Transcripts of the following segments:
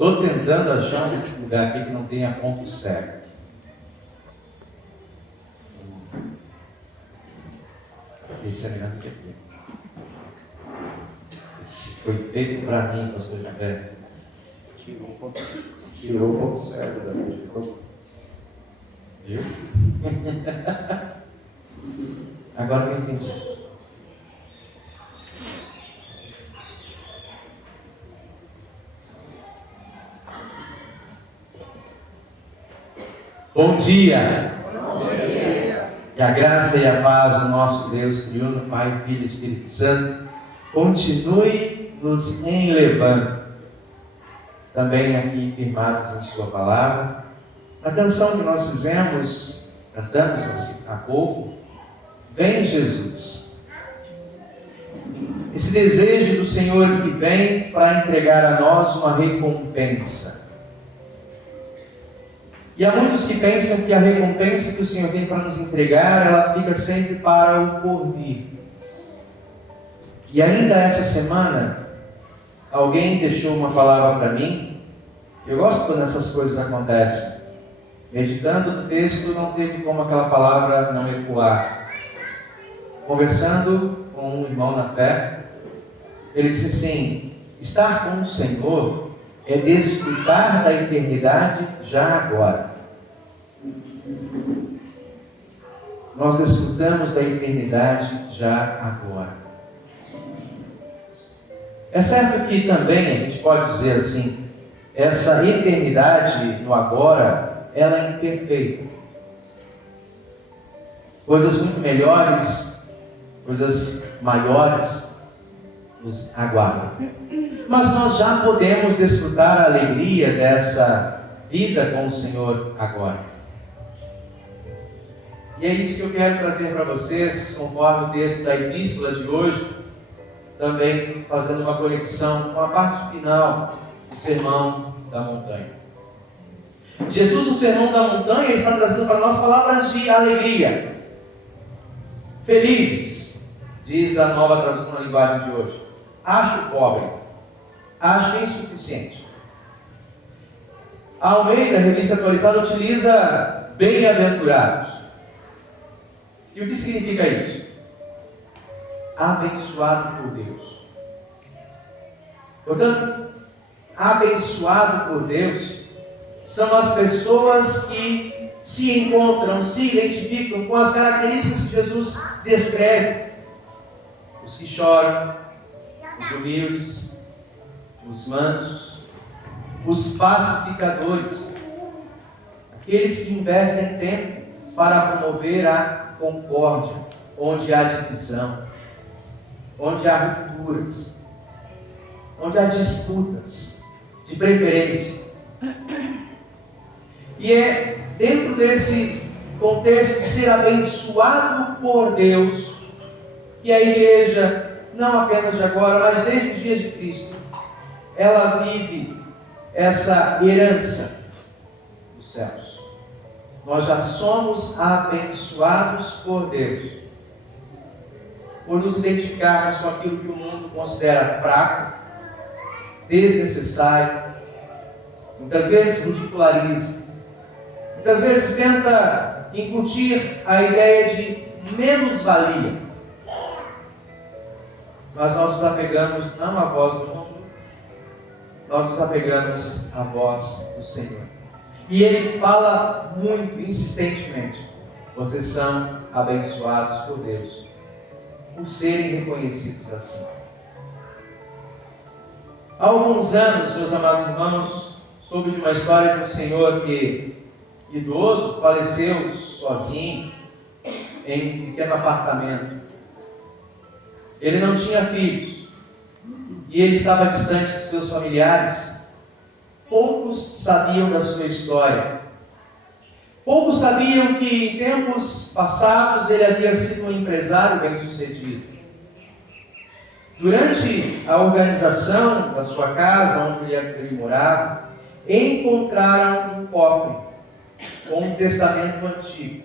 Estou tentando achar um lugar aqui que não tenha ponto cego. Esse é melhor do que aqui. Esse foi feito para mim, pastor Javé. Tirou o ponto cego da minha. Viu? Agora eu entendi. Bom dia! Bom dia! Que a graça e a paz do nosso Deus, triuno, Pai, Filho e Espírito Santo, continue nos enlevando, também aqui firmados em Sua palavra. Na canção que nós fizemos, cantamos assim há pouco, vem Jesus. Esse desejo do Senhor que vem para entregar a nós uma recompensa. E há muitos que pensam que a recompensa que o Senhor tem para nos entregar, ela fica sempre para o porvir. E ainda essa semana, alguém deixou uma palavra para mim. Eu gosto quando essas coisas acontecem. Meditando no texto, não teve como aquela palavra não ecoar. Conversando com um irmão na fé, ele disse assim: estar com o Senhor é desfrutar da eternidade já agora. Nós desfrutamos da eternidade já agora. É certo que também a gente pode dizer assim, essa eternidade no agora, ela é imperfeita. Coisas muito melhores, coisas maiores nos aguardam. Mas nós já podemos desfrutar a alegria dessa vida com o Senhor agora. E é isso que eu quero trazer para vocês, conforme o texto da epístola de hoje, também fazendo uma conexão com a parte final do Sermão da Montanha. Jesus, no Sermão da Montanha, está trazendo para nós palavras de alegria. Felizes, diz a Nova Tradução na linguagem de hoje. Acho pobre, acho insuficiente. A Almeida, a revista atualizada, utiliza bem-aventurados. E o que significa isso? Abençoado por Deus. Portanto, abençoado por Deus são as pessoas que se encontram, se identificam com as características que Jesus descreve. Os que choram, os humildes, os mansos, os pacificadores, aqueles que investem tempo para promover a concórdia, onde há divisão, onde há rupturas, onde há disputas de preferência. E é dentro desse contexto de ser abençoado por Deus que a igreja, não apenas de agora, mas desde os dias de Cristo, ela vive essa herança dos céus. Nós já somos abençoados por Deus, por nos identificarmos com aquilo que o mundo considera fraco, desnecessário, muitas vezes ridiculariza, muitas vezes tenta incutir a ideia de menos-valia. Mas nós nos apegamos não à voz do mundo, nós nos apegamos à voz do Senhor. E Ele fala muito insistentemente: vocês são abençoados por Deus, por serem reconhecidos assim. Há alguns anos, meus amados irmãos, soube de uma história de um senhor que, idoso, faleceu sozinho em um pequeno apartamento. Ele não tinha filhos e ele estava distante dos seus familiares. Poucos sabiam da sua história. Poucos sabiam que em tempos passados ele havia sido um empresário bem-sucedido. Durante a organização da sua casa, onde ele morava, encontraram um cofre com um testamento antigo.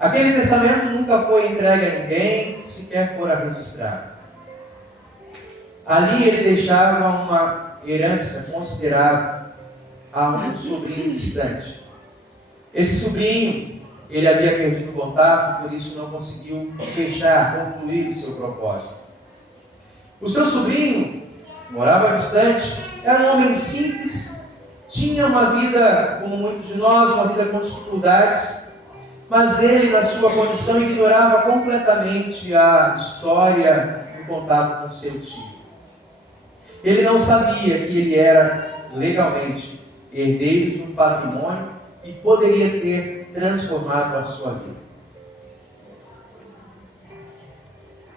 Aquele testamento nunca foi entregue a ninguém, sequer fora registrado. Ali ele deixava uma herança considerável a um sobrinho distante. Esse sobrinho, ele havia perdido o contato, por isso não conseguiu concluir o seu propósito. O seu sobrinho morava distante, era um homem simples, tinha uma vida como muitos de nós, uma vida com dificuldades, mas ele, na sua condição, ignorava completamente a história e o contato com seu tio. Ele não sabia que ele era legalmente herdeiro de um patrimônio e poderia ter transformado a sua vida.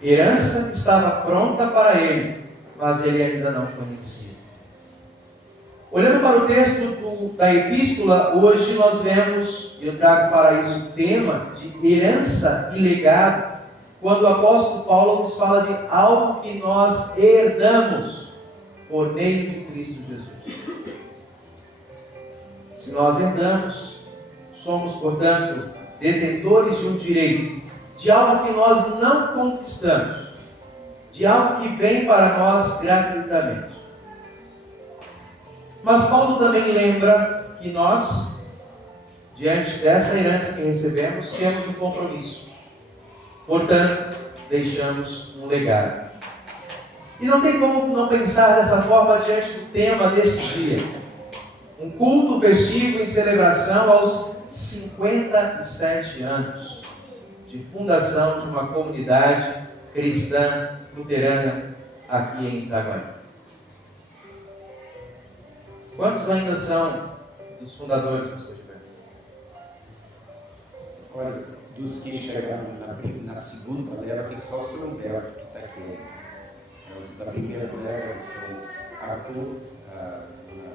Herança estava pronta para ele, mas ele ainda não conhecia. Olhando para o texto da epístola, hoje nós vemos, eu trago para isso o tema de herança e legado, quando o apóstolo Paulo nos fala de algo que nós herdamos por meio de Cristo Jesus. Se nós herdamos, somos, portanto, detentores de um direito, de algo que nós não conquistamos, de algo que vem para nós gratuitamente. Mas Paulo também lembra que nós, diante dessa herança que recebemos, temos um compromisso. Portanto, deixamos um legado. E não tem como não pensar dessa forma diante do tema deste dia. Um culto festivo em celebração aos 57 anos de fundação de uma comunidade cristã luterana aqui em Itaguaí. Quantos ainda são dos fundadores, pastor Gilberto? Olha, dos que chegaram na segunda leva, tem só o seu Humberto que está aqui. Os da primeira leva são Arthur, a dona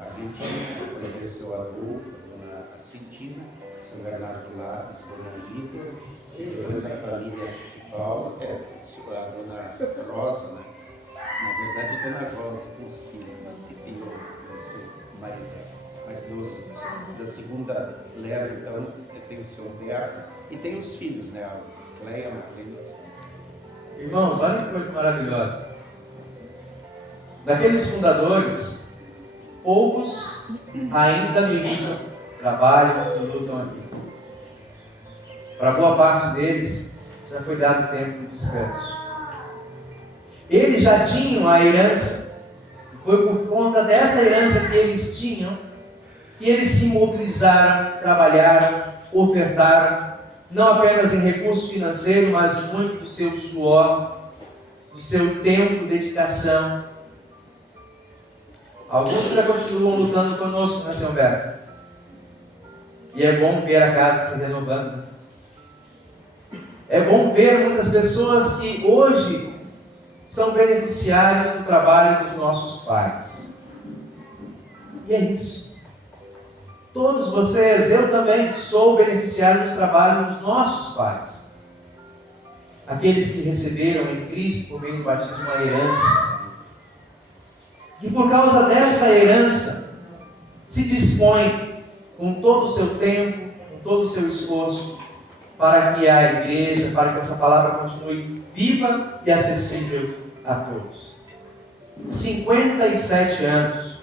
Argentina, depois seu Adolfo, a dona Cintina, São Bernardo Lares, dona Lídia, depois a família de Paulo, a dona Rosa, né? Na verdade, a dona Rosa com os filhos, que tem o seu marido. Mas da segunda leva, então, tem o seu Humberto e tem os filhos, né? A Cleia, a Maria. Irmãos, olha que coisa maravilhosa. Daqueles fundadores, poucos ainda militam, trabalham e lutam aqui. Para boa parte deles, já foi dado tempo de descanso. Eles já tinham a herança, e foi por conta dessa herança que eles tinham, que eles se mobilizaram, trabalharam, ofertaram, não apenas em recursos financeiros, mas muito do seu suor, do seu tempo, dedicação. Alguns já continuam lutando conosco, né, Sr. Humberto? E é bom ver a casa se renovando. É bom ver muitas pessoas que hoje são beneficiários do trabalho dos nossos pais. E é isso. Todos vocês, eu também sou beneficiário dos trabalhos dos nossos pais. Aqueles que receberam em Cristo, por meio do batismo, uma herança. E por causa dessa herança, se dispõe com todo o seu tempo, com todo o seu esforço, para que a igreja, para que essa palavra continue viva e acessível a todos. 57 anos.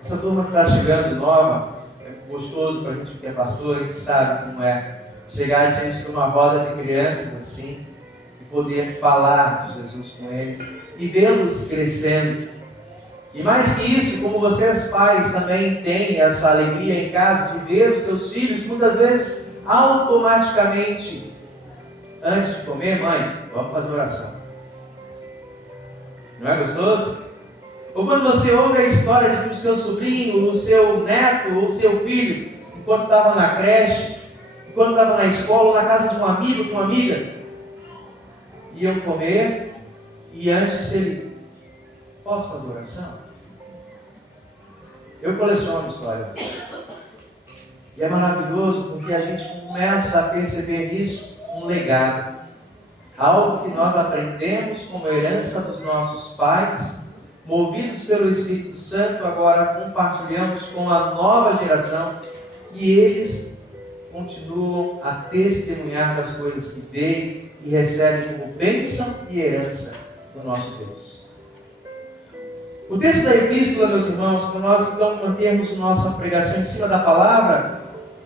Essa turma que está chegando nova, é gostoso para a gente que é pastor, a gente sabe como é chegar diante de uma roda de crianças assim, e poder falar de Jesus com eles, e vê-los crescendo. E mais que isso, como vocês pais também têm essa alegria em casa de ver os seus filhos, muitas vezes, automaticamente, antes de comer, mãe, vamos fazer oração. Não é gostoso? Ou quando você ouve a história de que o seu sobrinho, o seu neto, ou o seu filho, enquanto estava na creche, enquanto estava na escola, ou na casa de um amigo, de uma amiga, iam comer, e antes ele, posso fazer oração? Eu coleciono histórias. E é maravilhoso porque a gente começa a perceber nisso um legado. Algo que nós aprendemos como herança dos nossos pais, movidos pelo Espírito Santo, agora compartilhamos com a nova geração, e eles continuam a testemunhar das coisas que veem e recebem como bênção e herança do nosso Deus. O texto da epístola, meus irmãos, para nós então mantermos nossa pregação em cima da palavra,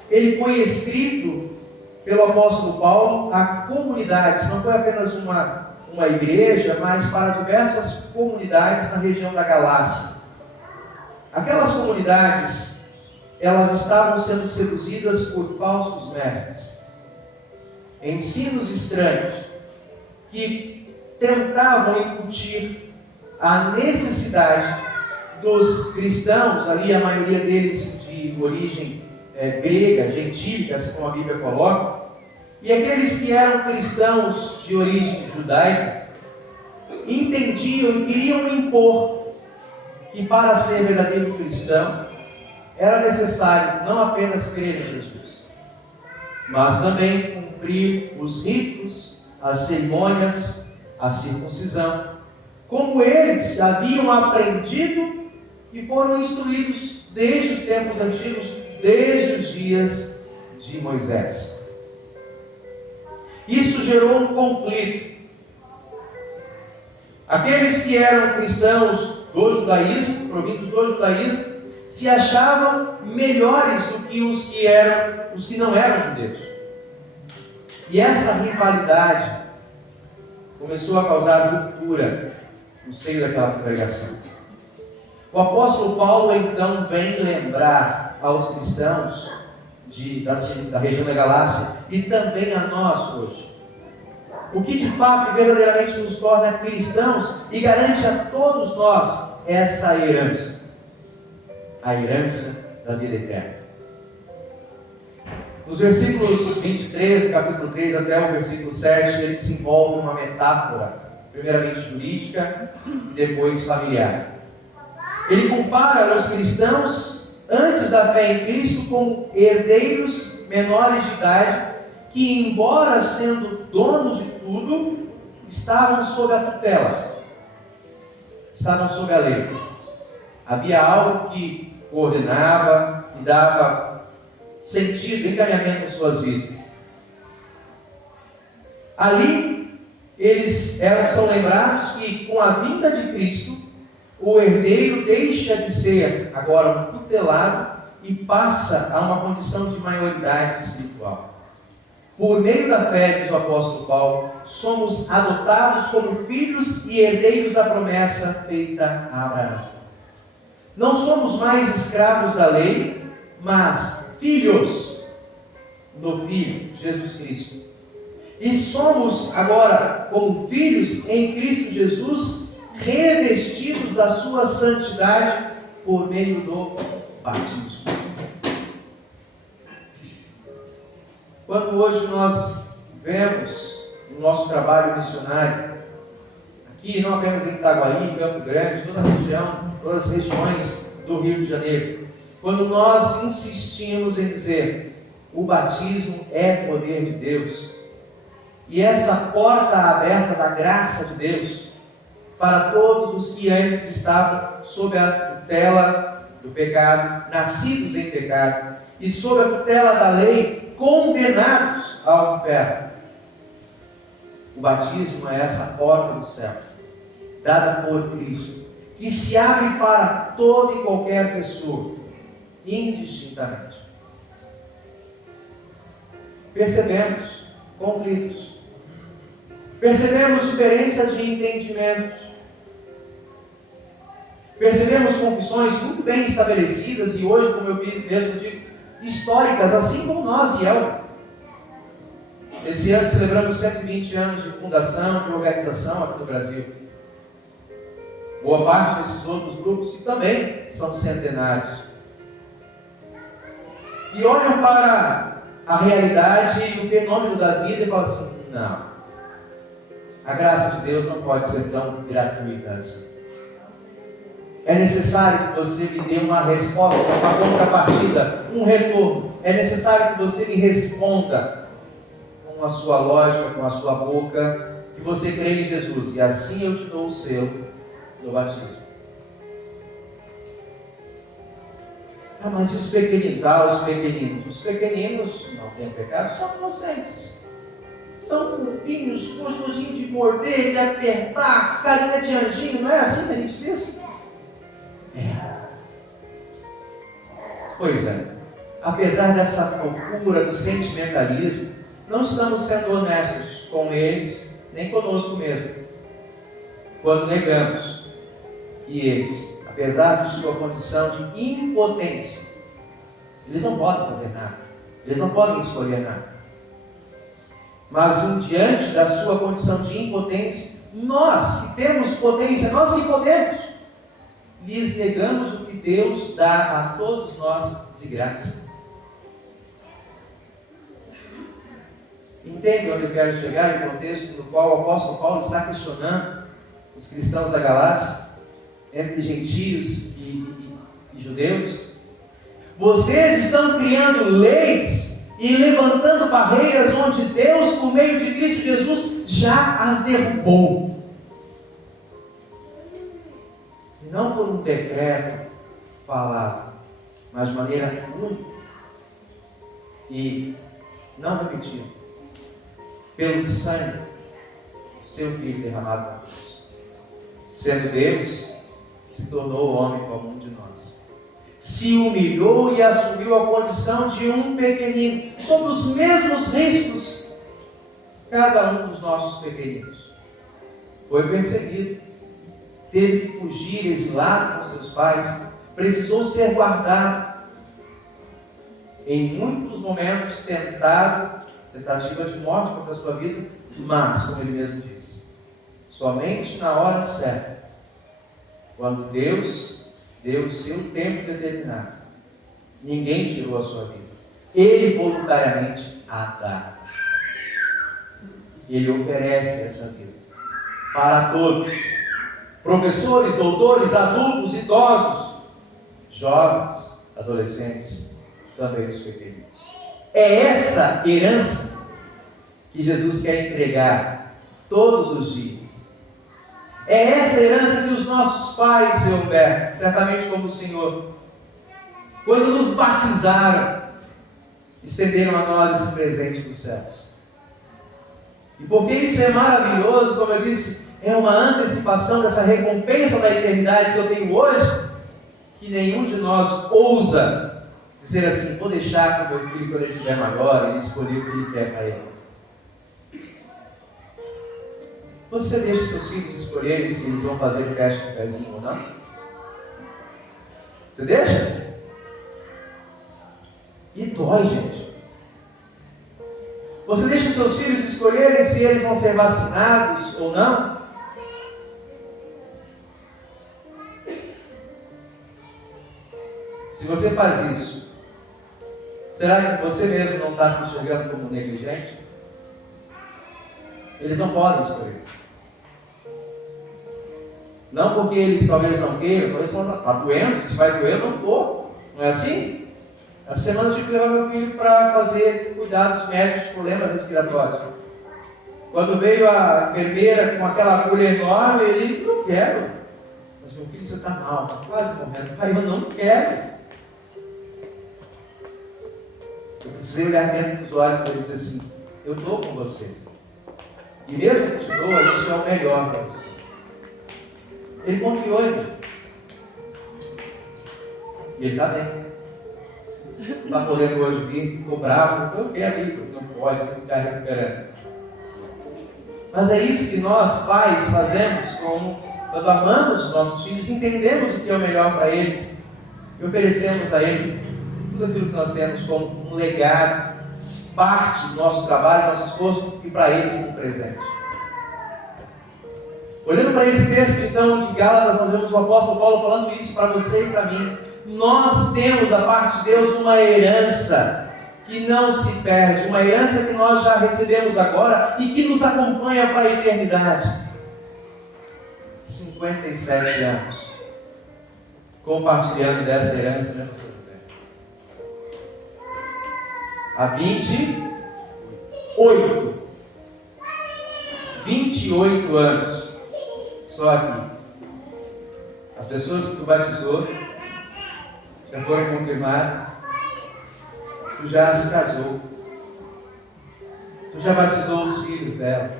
ele foi escrito pelo apóstolo Paulo a comunidades, não foi apenas uma igreja, mas para diversas comunidades na região da Galácia. Aquelas comunidades, elas estavam sendo seduzidas por falsos mestres, ensinos estranhos, que tentavam incutir a necessidade dos cristãos, ali a maioria deles de origem grega, gentílica, assim como a Bíblia coloca, e aqueles que eram cristãos de origem judaica, entendiam e queriam impor que para ser verdadeiro cristão, era necessário não apenas crer em Jesus, mas também cumprir os ritos, as cerimônias, a circuncisão, como eles haviam aprendido e foram instruídos desde os tempos antigos, desde os dias de Moisés. Isso gerou um conflito. Aqueles que eram cristãos do judaísmo, provindos do judaísmo, se achavam melhores do que os que não eram judeus. E essa rivalidade começou a causar ruptura no seio daquela congregação. O apóstolo Paulo então vem lembrar aos cristãos da região da Galácia e também a nós hoje o que de fato e verdadeiramente nos torna cristãos e garante a todos nós essa herança, a herança da vida eterna. Nos versículos 23 do capítulo 3 até o versículo 7, ele desenvolve uma metáfora, primeiramente jurídica e depois familiar. Ele compara os cristãos antes da fé em Cristo com herdeiros menores de idade que, embora sendo donos de tudo, estavam sob a tutela, estavam sob a lei. Havia algo que coordenava e dava sentido, encaminhamento às suas vidas. Ali, eles são lembrados que com a vinda de Cristo, o herdeiro deixa de ser agora um tutelado e passa a uma condição de maioridade espiritual. Por meio da fé, diz o apóstolo Paulo, somos adotados como filhos e herdeiros da promessa feita a Abraão. Não somos mais escravos da lei, mas filhos do Filho, Jesus Cristo. E somos agora, como filhos em Cristo Jesus, revestidos da sua santidade por meio do batismo. Quando hoje nós vemos no nosso trabalho missionário, aqui não apenas em Itaguaí, Campo Grande, toda a região, todas as regiões do Rio de Janeiro, quando nós insistimos em dizer o batismo é poder de Deus, e essa porta aberta da graça de Deus para todos os que antes estavam sob a tutela do pecado, nascidos em pecado, e sob a tutela da lei, condenados ao inferno. O batismo é essa porta do céu, dada por Cristo, que se abre para toda e qualquer pessoa, indistintamente. Percebemos conflitos, percebemos diferenças de entendimentos, percebemos confissões muito bem estabelecidas e hoje, como eu mesmo digo, históricas, assim como nós e Elber. Esse ano celebramos 120 anos de fundação, de organização aqui no Brasil. Boa parte desses outros grupos que também são centenários. E olham para a realidade e o fenômeno da vida e falam assim, não, a graça de Deus não pode ser tão gratuita assim. É necessário que você me dê uma resposta, uma contrapartida, um retorno. É necessário que você me responda com a sua lógica, com a sua boca, que você crê em Jesus. E assim eu te dou o selo do batismo. Mas e os pequeninos? Os pequeninos. Os pequeninos não têm pecado, são inocentes. São fofinhos, gostosinhos de morder, de apertar, carinha de anjinho. Não é assim que a gente diz? Pois é, apesar dessa fofura do sentimentalismo, não estamos sendo honestos com eles, nem conosco mesmo, quando negamos que eles, apesar de sua condição de impotência, eles não podem fazer nada, eles não podem escolher nada. Mas diante da sua condição de impotência, nós que temos potência, nós que podemos, lhes negamos o que Deus dá a todos nós de graça. Entende onde eu quero chegar em contexto no qual o apóstolo Paulo está questionando os cristãos da Galácia, entre gentios e judeus? Vocês estão criando leis e levantando barreiras onde Deus, por meio de Cristo Jesus, já as derrubou. E não por um decreto falado, mas de maneira única e não repetida, pelo sangue do seu Filho derramado na cruz. Sendo Deus, se tornou homem como um de nós. Se humilhou e assumiu a condição de um pequenino, sob os mesmos riscos, cada um dos nossos pequeninos. Foi perseguido, teve que fugir, exilado com seus pais, precisou ser guardado, em muitos momentos tentativa de morte contra a sua vida, mas, como ele mesmo disse, somente na hora certa, quando Deus deu o seu tempo determinado, ninguém tirou a sua vida, Ele voluntariamente a dá. Ele oferece essa vida para todos, professores, doutores, adultos, idosos, jovens, adolescentes, também os pequeninos. É essa herança que Jesus quer entregar todos os dias. É essa herança que os nossos pais, seu Humberto, certamente como o Senhor, quando nos batizaram, estenderam a nós esse presente dos céus. E porque isso é maravilhoso, como eu disse, é uma antecipação dessa recompensa da eternidade que eu tenho hoje, que nenhum de nós ousa dizer assim: vou deixar para o meu filho quando ele estiver maior, ele escolher o que ele quer para ele. Você deixa seus filhos escolherem se eles vão fazer o teste do pezinho ou não? Você deixa? E dói, gente. Você deixa seus filhos escolherem se eles vão ser vacinados ou não? Se você faz isso, será que você mesmo não está se enxergando como negligente? Eles não podem escolher. Não porque eles talvez não queiram, talvez falam: está doendo, se vai doer, eu não vou. Não é assim? Essa semana eu tive que levar meu filho para fazer cuidados médicos de problemas respiratórios. Quando veio a enfermeira com aquela agulha enorme, ele: não quero. Mas meu filho, você está mal, está quase morrendo. Pai, eu não quero. Eu precisei olhar dentro dos olhos para ele dizer assim: eu estou com você. E mesmo que te doa, isso é o melhor para você. Ele confiou em mim. E ele está bem. Não está podendo hoje vir, ficou bravo. Eu quero ir, porque não pode, você tem que ficar recuperando. Mas é isso que nós, pais, fazemos quando amamos os nossos filhos, entendemos o que é o melhor para eles e oferecemos a eles tudo aquilo que nós temos como um legado, parte do nosso trabalho, do nosso esforço, e para eles como um presente. Olhando para esse texto então de Gálatas, nós vemos o apóstolo Paulo falando isso para você e para mim. Nós temos da parte de Deus uma herança que não se perde, uma herança que nós já recebemos agora e que nos acompanha para a eternidade. 57 anos compartilhando dessa herança, né, pastor? Há 28 anos só aqui. As pessoas que tu batizou já foram confirmadas. Tu já se casou. Tu já batizou os filhos dela.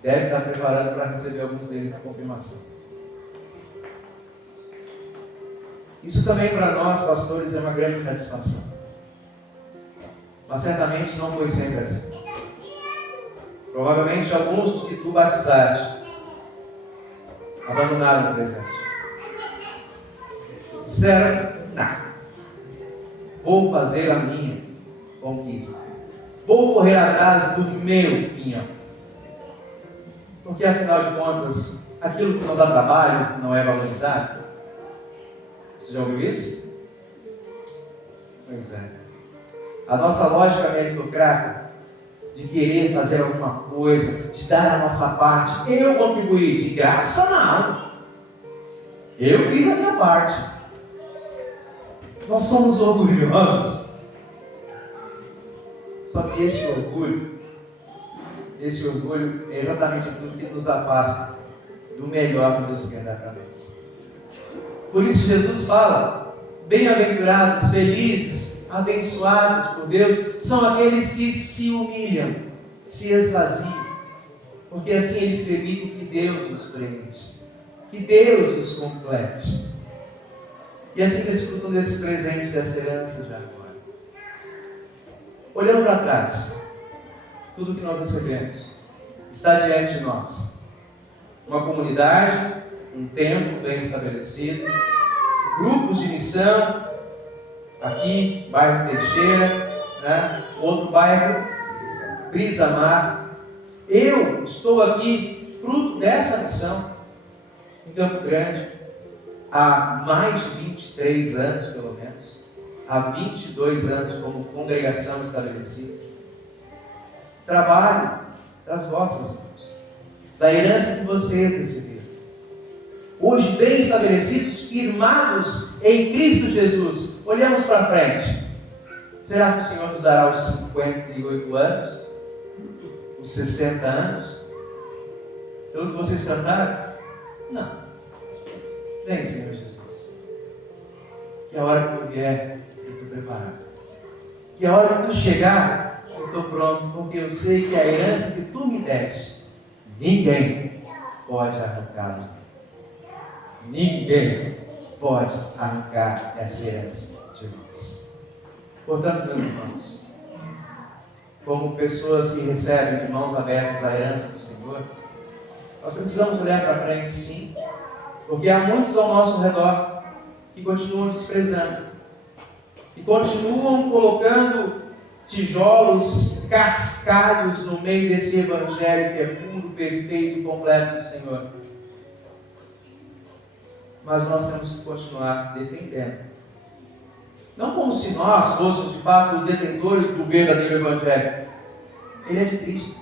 Deve estar preparando para receber alguns deles na confirmação. Isso também para nós, pastores, é uma grande satisfação. Mas certamente não foi sempre assim. Provavelmente alguns dos que tu batizaste abandonaram o deserto. Disseram, não, vou fazer a minha conquista. Vou correr atrás do meu pinhão. Porque afinal de contas, aquilo que não dá trabalho não é valorizado. Você já ouviu isso? Pois é. A nossa lógica meritocrata de querer fazer alguma coisa, de dar a nossa parte, eu contribuí, de graça não. Eu fiz a minha parte. Nós somos orgulhosos. Só que esse orgulho é exatamente aquilo que nos afasta do melhor que Deus quer dar para nós. Por isso Jesus fala, bem-aventurados, felizes, abençoados por Deus, são aqueles que se humilham, se esvaziam, porque assim eles permitem que Deus nos preencha, que Deus nos complete, e assim desfrutam desse presente, dessa herança já agora. Olhando para trás, tudo que nós recebemos está diante de nós. Uma comunidade, um templo bem estabelecido, grupos de missão, aqui, bairro Teixeira, né? Outro bairro, Brisa Mar. Eu estou aqui, fruto dessa missão, em Campo Grande, há mais de 23 anos, pelo menos, há 22 anos como congregação estabelecida. Trabalho das vossas mãos, da herança que vocês receberam. Hoje bem estabelecidos, firmados em Cristo Jesus. Olhamos para frente. Será que o Senhor nos dará os 58 anos? Os 60 anos? Pelo que vocês cantaram? Não. Vem, Senhor Jesus. Que a hora que tu vier, eu estou preparado. Que a hora que tu chegar, eu estou pronto, porque eu sei que a herança que tu me deste, ninguém pode arrancá-la. Ninguém pode arrancar essa herança de nós. Portanto, meus irmãos, como pessoas que recebem de mãos abertas a herança do Senhor, nós precisamos olhar para frente, sim, porque há muitos ao nosso redor que continuam desprezando, que continuam colocando tijolos cascados no meio desse evangelho que é puro, perfeito e completo do Senhor. Mas nós temos que continuar defendendo. Não como se nós fôssemos de fato os detentores do verdadeiro evangelho. Ele é de Cristo.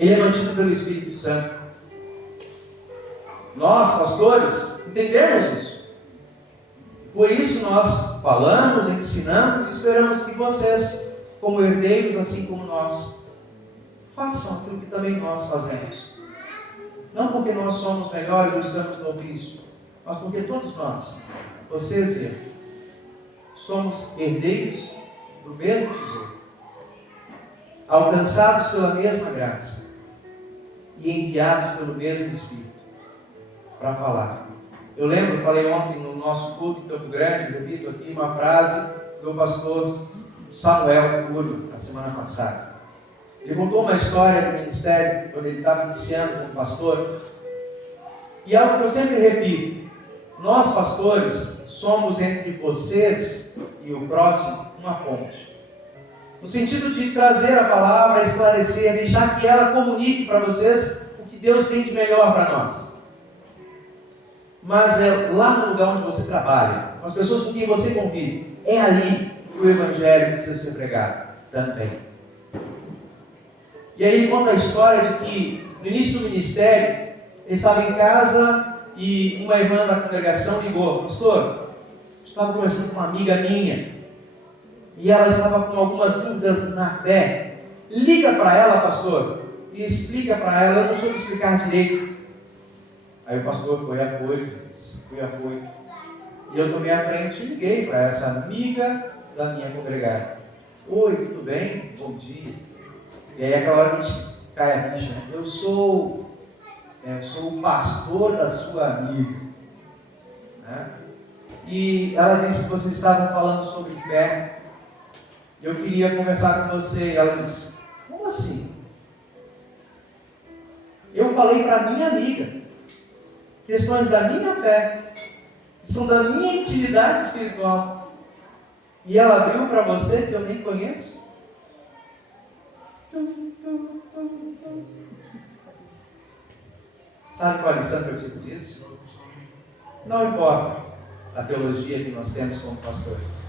Ele é mantido pelo Espírito Santo. Nós, pastores, entendemos isso. Por isso nós falamos, ensinamos e esperamos que vocês, como herdeiros, assim como nós, façam aquilo que também nós fazemos. Não porque nós somos melhores ou estamos no ofício, mas porque todos nós, vocês e eu, somos herdeiros do mesmo tesouro, alcançados pela mesma graça e enviados pelo mesmo Espírito para falar. Eu lembro, falei ontem no nosso culto em Campo Grande, repito aqui uma frase do pastor Samuel Furo, na semana passada. Ele contou uma história do ministério, quando ele estava iniciando como pastor, e algo que eu sempre repito: nós pastores somos entre vocês e o próximo uma ponte, no sentido de trazer a palavra, esclarecer, deixar que ela comunique para vocês o que Deus tem de melhor para nós. Mas é lá no lugar onde você trabalha, com as pessoas com quem você convive, é ali que o evangelho precisa ser pregado também. E aí ele conta a história de que no início do ministério ele estava em casa e uma irmã da congregação ligou: pastor, estava conversando com uma amiga minha e ela estava com algumas dúvidas na fé. Liga para ela, pastor, e explica para ela. Eu não soube explicar direito. Aí o pastor foi afoito, e eu tomei a frente e liguei para essa amiga da minha congregada. Oi, tudo bem? Bom dia. E aí aquela hora que a gente cai a ficha, né? Eu sou o pastor da sua amiga, né? e ela disse que vocês estavam falando sobre fé. Eu queria conversar com você. Ela disse: como assim? Eu falei para minha amiga questões da minha fé, que são da minha intimidade espiritual, e ela abriu para você que eu nem conheço? Sabe qual a lição que eu tive disso? Não importa a teologia que nós temos como pastores.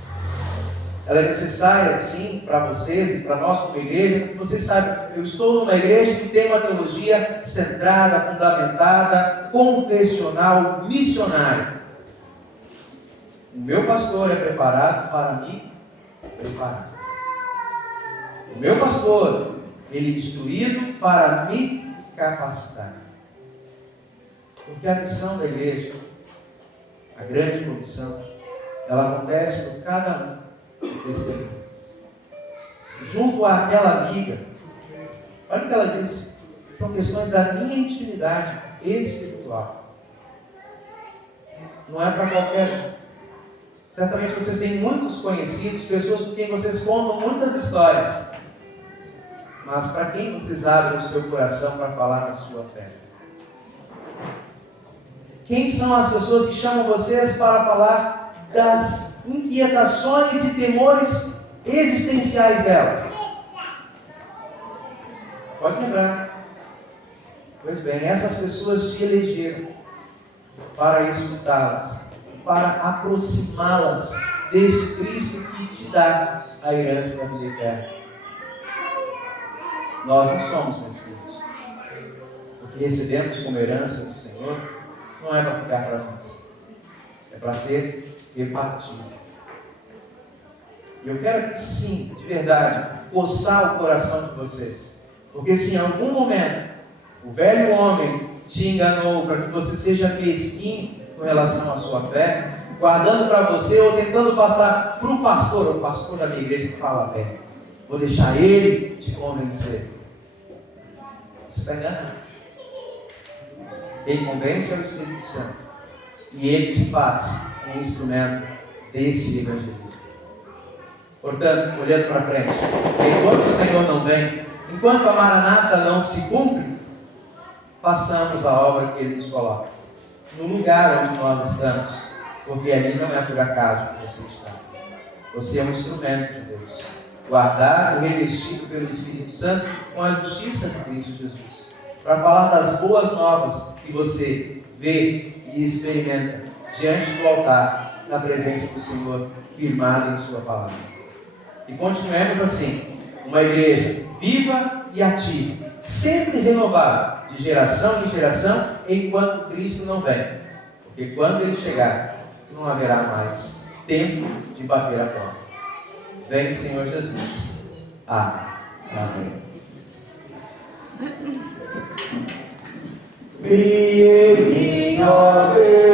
Ela é necessária, sim, para vocês e para nós como igreja, porque vocês sabem, eu estou numa igreja que tem uma teologia centrada, fundamentada, confessional, missionária. O meu pastor é preparado para me preparar. O meu pastor, ele é instruído para me capacitar. Porque a missão da igreja, a grande comissão, ela acontece no cada um desse. Junto àquela amiga, olha o que ela disse, são questões da minha intimidade espiritual. Não é para qualquer um. Certamente vocês têm muitos conhecidos, pessoas com quem vocês contam muitas histórias. Mas para quem vocês abrem o seu coração para falar da sua fé? Quem são as pessoas que chamam vocês para falar das inquietações e temores existenciais delas? Pode lembrar. Pois bem, essas pessoas te elegeram para escutá-las, para aproximá-las desse Cristo que te dá a herança da vida eterna. Nós não somos mesquinhos. O que recebemos como herança do Senhor não é para ficar para nós, é para ser repartido. E eu quero que sim, de verdade, coçar o coração de vocês, porque se em algum momento o velho homem te enganou para que você seja mesquinho com relação à sua fé, guardando para você ou tentando passar para o pastor da minha igreja que fala bem, vou deixar ele te convencer. Você está enganado. Quem convence é o Espírito Santo. E ele te faz um instrumento desse evangelismo. Portanto, olhando para frente, enquanto o Senhor não vem, enquanto a Maranata não se cumpre, façamos a obra que Ele nos coloca. No lugar onde nós estamos, porque ali não é por acaso que você está. Você é um instrumento de Deus, guardado e revestido pelo Espírito Santo com a justiça de Cristo Jesus, para falar das boas novas que você vê e experimenta diante do altar, na presença do Senhor, firmado em sua palavra. E continuemos assim, uma igreja viva e ativa, sempre renovada, de geração em geração, enquanto Cristo não vem. Porque quando Ele chegar, não haverá mais tempo de bater a porta. Vem, Senhor Jesus. Amém. Criei minha vez.